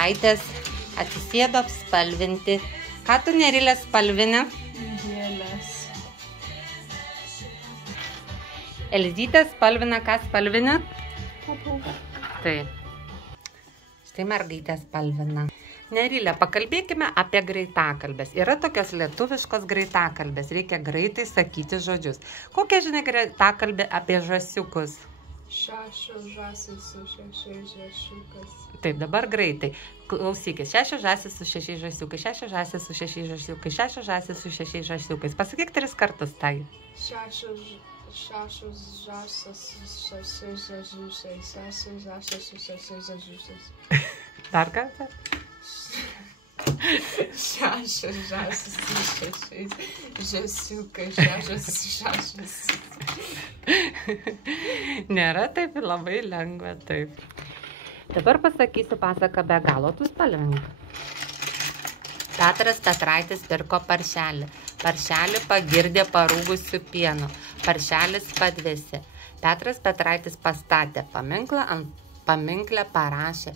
Aitės atsisėdo apspalvinti. Ką tu, Nerilė, spalvini? Gėlės. Elzytė spalvina, ką spalvini? Taip. Štai mergaitė spalvina. Nerilė, pakalbėkime apie greitakalbės. Yra tokios lietuviškos greitakalbės. Reikia greitai sakyti žodžius. Kokia, žinai, greitakalbė apie žąsiukus? Šešios žąsys su šešiais žąsiukais. Taip, dabar greitai. Klausykis. 6 žąsys su 6 žąsiukais. 6 žąsys su 6 žąsiukais. 6 žąsys su 6 žąsiukais. Pasakyk 3 kartus tai. Šešios žąsys su 6 žąsiukais. 6 žąsys su 6 žąsiukais. Dar kartą? 6 žąsys su 6 žąsiukais. 6 žąsys. Nėra taip labai lengva, taip. Dabar pasakysiu pasaką be galo, tu spalvink. Petras Petraitis pirko paršelį. Paršelį pagirdė parūgusiu pienu. Paršelis padvėsė. Petras Petraitis pastatė paminklą, ant paminkle parašė.